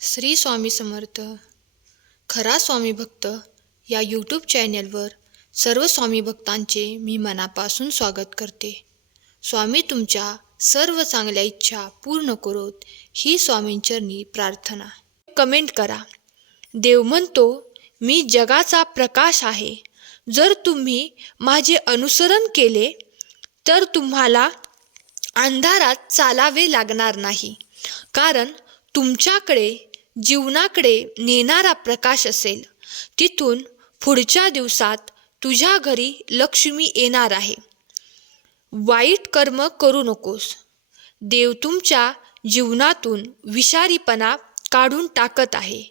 श्री स्वामी समर्थ. खरा स्वामी भक्त या यूट्यूब चॅनलवर सर्व स्वामी भक्तांचे मी मनापासून स्वागत करते. स्वामी तुमच्या सर्व चांगल्या इच्छा पूर्ण करोत ही स्वामींचरणी प्रार्थना. कमेंट करा. देव म्हणतो, मी जगाचा प्रकाश आहे. जर तुम्ही माझे अनुसरण केले तर तुम्हाला अंधारात चालावे लागणार नाही, कारण तुमच्याकडे जीवनाकडे नेणारा प्रकाश असेल. तिथून पुढच्या दिवसात तुझ्या घरी लक्ष्मी येणार आहे. वाईट कर्म करू नकोस. देव तुमच्या जीवनातून विषारीपणा काढून टाकत आहे.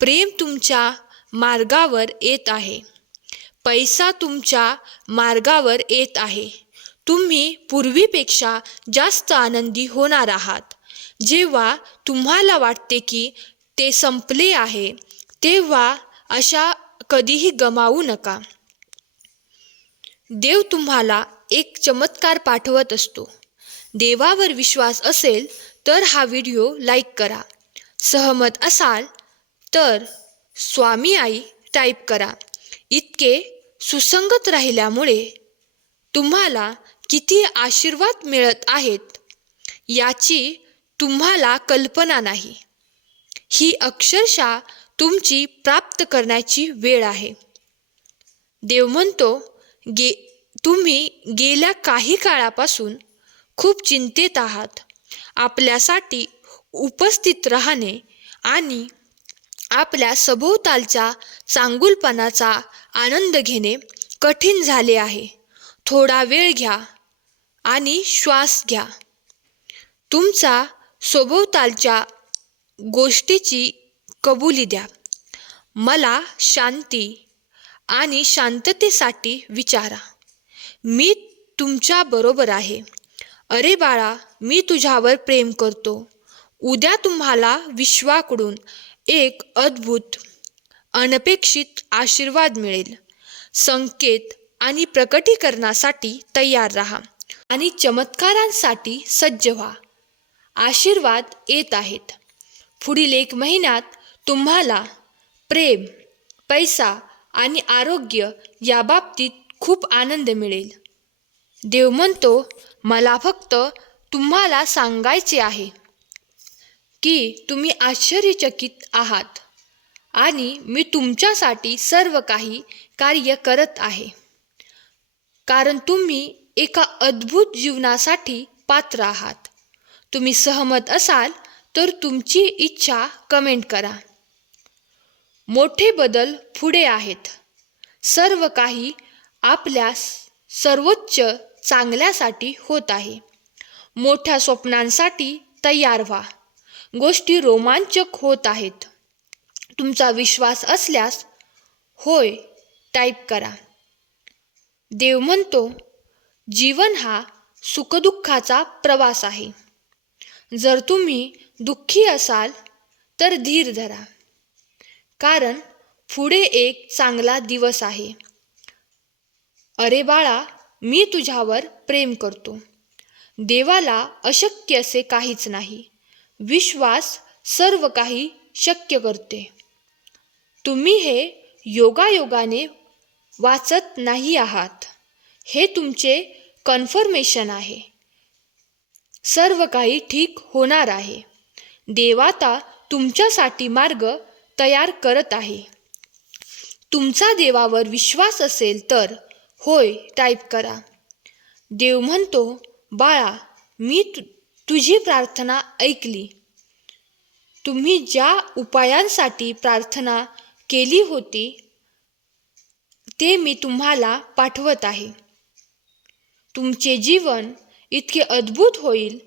प्रेम तुमच्या मार्गावर येत आहे. पैसा तुमच्या मार्गावर येत आहे. तुम्ही पूर्वीपेक्षा जास्त आनंदी होणार आहात. जेव्हा तुम्हाला वाटते की ते संपले आहे, तेव्हा आशा कधीही गमावू नका. देव तुम्हाला एक चमत्कार पाठवत असतो. देवावर विश्वास असेल तर हा व्हिडिओ लाईक करा. सहमत असाल तर स्वामी आई टाईप करा. इतके सुसंगत राहिल्यामुळे तुम्हाला किती आशीर्वाद मिळत आहेत याची तुम्हाला कल्पना नाही. ही अक्षरशः तुमची प्राप्त करण्याची वेळ आहे. देव म्हणतो, तुम्ही गेल्या काही काळापासून खूप चिंतेत आहात. आपल्यासाठी उपस्थित राहणे आणि आपल्या सभोवतालच्या चांगुलपणाचा आनंद घेणे कठीण झाले आहे. थोडा वेळ घ्या आणि श्वास घ्या. तुमचा सभोवतालच्या गोष्टीची कबुली द्या. मला शांती आणि शांततेसाठी विचारा. मी तुमच्या बरोबर आहे. अरे बाळा, मी तुझ्यावर प्रेम करतो. उद्या तुम्हाला विश्वाकडून एक अद्भुत अनपेक्षित आशीर्वाद मिळेल. संकेत आणि प्रकटीकरणासाठी तयार राहा आणि चमत्कारांसाठी सज्ज व्हा. आशीर्वाद येत आहेत. पुढील 1 महिन्यात तुम्हाला प्रेम, पैसा आणि आरोग्य या बाबतीत खूप आनंद मिळेल. देव म्हणतो, मला फक्त तुम्हाला सांगायचे आहे की तुम्ही आश्चर्यचकित आहात आणि मी तुमच्यासाठी सर्व काही कार्य करत आहे, कारण तुम्ही एका अद्भुत जीवनासाठी पात्र आहात. तुम्ही सहमत असाल तर तुमची इच्छा कमेंट करा. मोठे बदल पुढे आहेत. सर्व काही आपल्या सर्वोच्च चांगल्यासाठी होत आहे. मोठ्या स्वप्नांसाठी तयार व्हा. गोष्टी रोमांचक होत आहेत. तुमचा विश्वास असल्यास होय टाईप करा. देव म्हणतो, जीवन हा सुखदुःखाचा प्रवास आहे. जर तुम्ही दुःखी असाल तर धीर धरा, कारण पुढे एक चांगला दिवस आहे. अरे बाळा, मी तुझ्यावर प्रेम करतो. देवाला अशक्य असे काहीच नाही. विश्वास सर्व काही शक्य करते. तुम्ही हे योगायोगाने वाचत नाही आहात. हे तुमचे कन्फर्मेशन आहे. सर्व काही ठीक होणार आहे. देव आता तुमच्यासाठी मार्ग तयार करत आहे. तुमचा देवावर विश्वास असेल तर होय टाईप करा. देव म्हणतो, बाळा, मी तुझी प्रार्थना ऐकली. तुम्ही ज्या उपायांसाठी प्रार्थना केली होती ते मी तुम्हाला पाठवत आहे. तुमचे जीवन इतके अद्भुत होईल.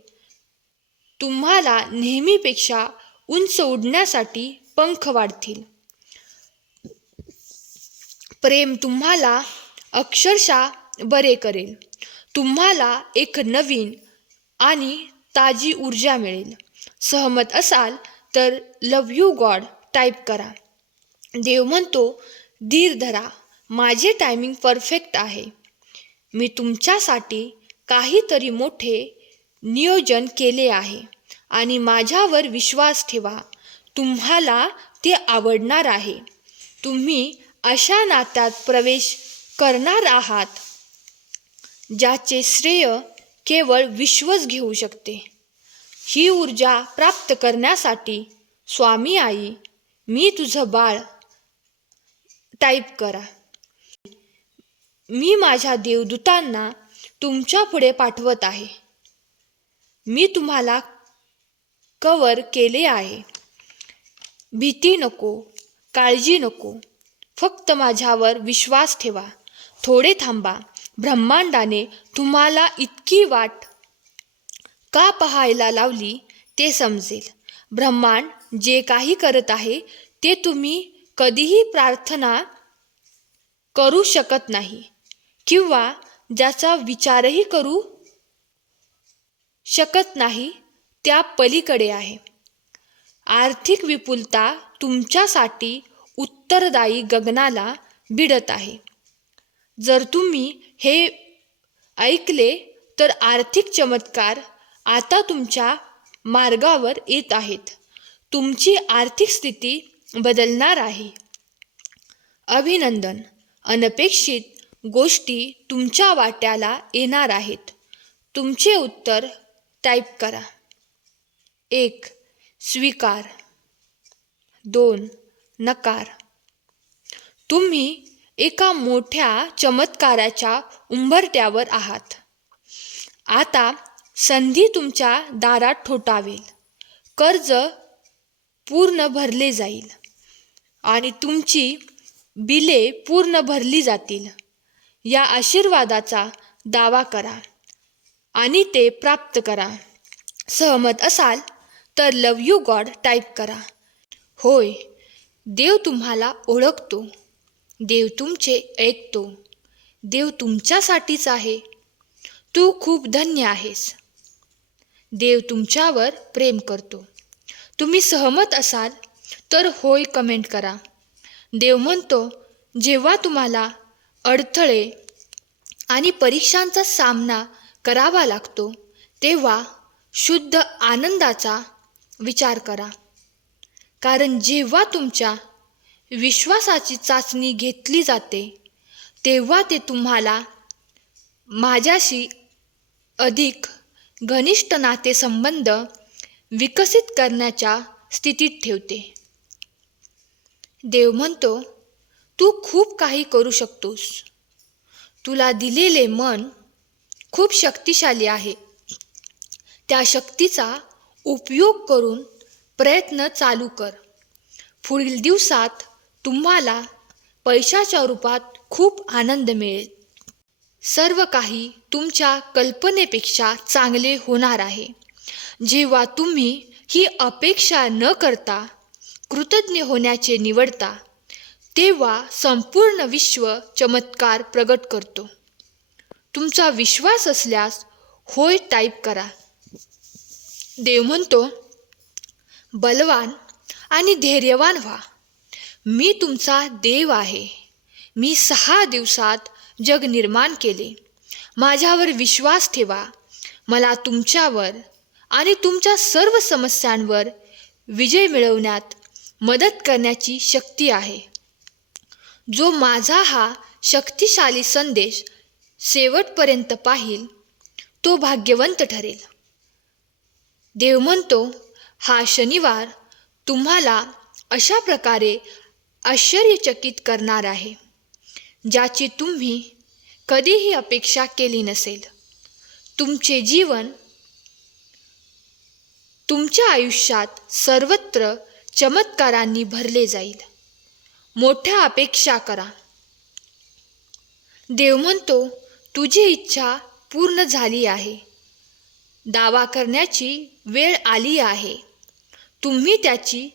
तुम्हाला नेहमीपेक्षा उंच उडण्यासाठी पंख वाढतील. प्रेम तुम्हाला अक्षरशः बरे करेल. तुम्हाला एक नवीन आणि ताजी ऊर्जा मिळेल. सहमत असाल तर लव यू गॉड टाईप करा. देव म्हणतो, धीर धरा. माझे टायमिंग परफेक्ट आहे. मी तुमच्यासाठी काहीतरी मोठे नियोजन केले आहे आणि माझ्यावर विश्वास ठेवा. तुम्हाला ते आवडणार आहे. तुम्ही अशा नात्यात प्रवेश करणार आहात ज्याचे श्रेय केवळ विश्वच घेऊ शकते. ही ऊर्जा प्राप्त करण्यासाठी स्वामी आई मी तुझं बाळ टाईप करा. मी माझ्या देवदूतांना तुमच्या पुढे पाठवत आहे. मी तुम्हाला कव्हर केले आहे. भीती नको, काळजी नको, फक्त माझ्यावर विश्वास ठेवा. थोडे थांबा. ब्रह्मांडाने तुम्हाला इतकी वाट का पाहायला लावली ते समजेल. ब्रह्मांड जे काही करत आहे ते तुम्ही कधीही प्रार्थना करू शकत नाही किंवा ज्याचा विचारही करू शकत नाही त्या पलीकडे आहे. आर्थिक विपुलता तुमच्यासाठी उत्तरदायी गगनाला भिडत आहे. जर तुम्ही हे ऐकले तर आर्थिक चमत्कार आता तुमच्या मार्गावर येत आहेत. तुमची आर्थिक स्थिती बदलणार आहे. अभिनंदन. अनपेक्षित गोष्टी तुमच्या वाट्याला येणार आहेत. तुमचे उत्तर टाईप करा. 1. स्वीकार. 2. नकार. तुम्ही एका मोठ्या चमत्काराच्या उंबरठ्यावर आहात. आता संधी तुमच्या दारात ठोठावेल. कर्ज पूर्ण भरले जाईल आणि तुमची बिले पूर्ण भरली जातील. या आशीर्वादाचा दावा करा आणि ते प्राप्त करा. सहमत असाल तर लव यू गॉड टाईप करा. होय, देव तुम्हाला ओळखतो. देव तुमचे ऐकतो. देव तुमच्यासाठीच आहे. तू खूप धन्य आहेस. देव तुमच्यावर प्रेम करतो. तुम्ही सहमत असाल तर होय कमेंट करा. देव म्हणतो, जेव्हा तुम्हाला अडथळे आणि परीक्षांचा सामना करावा लागतो तेव्हा शुद्ध आनंदाचा विचार करा. कारण जेव्हा तुमच्या विश्वासाची चाचणी घेतली जाते तेव्हा ते तुम्हाला माझ्याशी अधिक घनिष्ठ नातेसंबंध विकसित करण्याच्या स्थितीत ठेवते. देव म्हणतो, तू खूप काही करू शकतोस. तुला दिलेले मन खूप शक्तिशाली आहे. त्या शक्तीचा उपयोग करून प्रयत्न चालू कर. पुढील दिवसात तुम्हाला पैशाच्या रूपात खूप आनंद मिळेल. सर्व काही तुमच्या कल्पनेपेक्षा चांगले होणार आहे. जेव्हा तुम्ही ही अपेक्षा न करता कृतज्ञ होण्याचे निवडता तेव्हा संपूर्ण विश्व चमत्कार प्रगट करतो. तुमचा विश्वास असल्यास होय टाईप करा. देव म्हणतो, बलवान आणि धैर्यवान व्हा. मी तुमचा देव आहे. मी 6 दिवसात जग निर्माण केले. माझ्यावर विश्वास ठेवा. मला तुमच्यावर आणि तुमच्या सर्व समस्यांवर विजय मिळवण्यात मदत करण्याची शक्ती आहे. जो माझा हा शक्तिशाली संदेश शेवटपर्यंत पाहिल तो भाग्यवंत ठरेल. देव म्हणतो, हा शनिवार तुम्हाला अशा प्रकारे आश्चर्यचकित करणार आहे ज्याची तुम्ही कधीही अपेक्षा केली नसेल. तुमचे जीवन, तुमच्या आयुष्यात सर्वत्र चमत्कारांनी भरले जाईल. मोठ्या अपेक्षा करा. देव म्हणतो, तुझी इच्छा पूर्ण झाली आहे. दावा करण्याची वेळ आली आहे. तुम्ही त्याची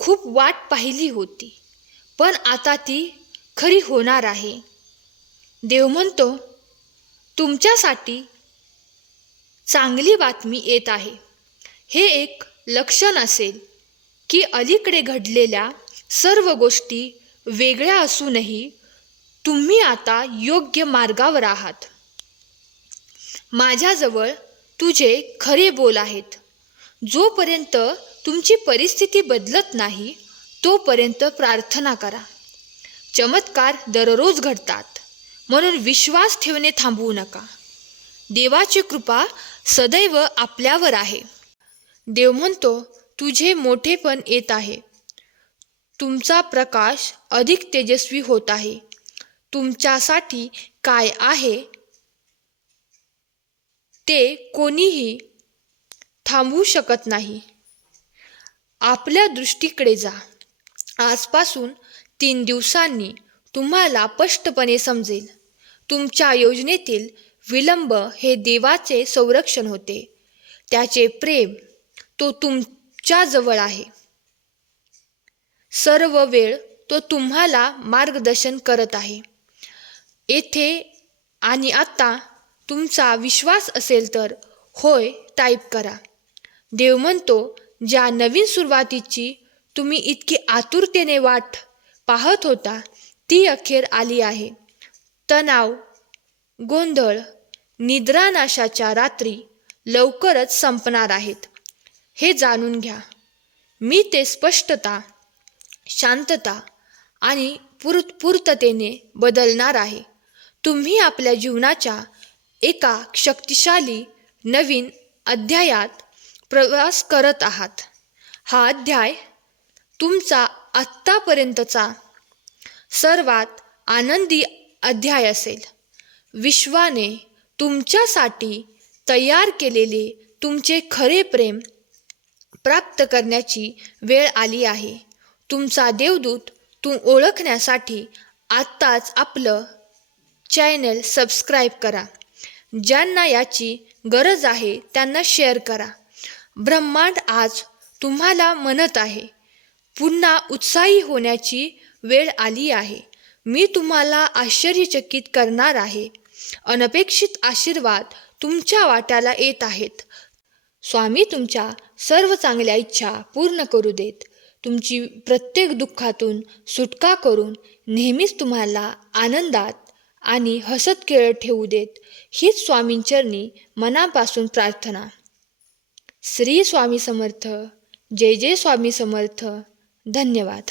खूप वाट पाहिली होती, पण आता ती खरी होणार आहे. देव म्हणतो, तुमच्यासाठी चांगली बातमी येत आहे. हे एक लक्षण असेल की अलीकडे घडलेल्या सर्व गोष्टी वेगळ्या असूनही तुम्ही आता योग्य मार्गावर आहात. माझ्याजवळ तुझे खरे बोल आहेत. जोपर्यंत तुमची परिस्थिती बदलत नाही तोपर्यंत प्रार्थना करा. चमत्कार दररोज घडतात, म्हणून विश्वास ठेवणे थांबवू नका. देवाची कृपा सदैव आपल्यावर आहे. देव म्हणतो, तुझे मोठेपण येत आहे. तुमचा प्रकाश अधिक तेजस्वी होत आहे. तुमच्यासाठी काय आहे ते कोणीही थांबवू शकत नाही. आपल्या दृष्टीकडे जा. आजपासून 3 दिवसांनी तुम्हाला स्पष्टपणे समजेल. तुमच्या योजनेतील विलंब हे देवाचे संरक्षण होते. त्याचे प्रेम तो तुमच्याजवळ आहे. सर्व वेळ तो तुम्हाला मार्गदर्शन करत आहे. येथे आणि आता तुमचा विश्वास असेल तर होय टाईप करा. देव म्हणतो, ज्या नवीन सुरुवातीची तुम्ही इतकी आतुरतेने वाट पाहत होता ती अखेर आली आहे. तणाव, गोंधळ, निद्रानाशाच्या रात्री लवकरच संपणार आहेत हे जाणून घ्या. मी ते स्पष्टता, शांतता आणि पूर्ततेने बदलणार आहे. तुम्ही आपल्या जीवनाच्या एका शक्तिशाली नवीन अध्यायात प्रवास करत आहात. हा अध्याय तुमचा आत्तापर्यंतचा सर्वात आनंदी अध्याय असेल. विश्वाने तुमच्यासाठी तयार केलेले तुमचे खरे प्रेम प्राप्त करण्याची वेळ आली आहे. तुमचा देवदूत ओळखण्यासाठी आत्ताच आपलं चॅनल सबस्क्राईब करा. ज्यांना याची गरज आहे त्यांना शेअर करा. ब्रह्मांड आज तुम्हाला म्हणत आहे, पुन्हा उत्साही होण्याची वेळ आली आहे. मी तुम्हाला आश्चर्यचकित करणार आहे. अनपेक्षित आशीर्वाद तुमच्या वाट्याला येत आहेत. स्वामी तुमच्या सर्व चांगल्या इच्छा पूर्ण करू देत. तुमची प्रत्येक दुःखातून सुटका करून नेहमीच तुम्हाला आनंदात आणि हसत खेळत ठेवू देत. हीच स्वामींचरणी मनापासून प्रार्थना. श्री स्वामी समर्थ. जय जय स्वामी समर्थ. धन्यवाद.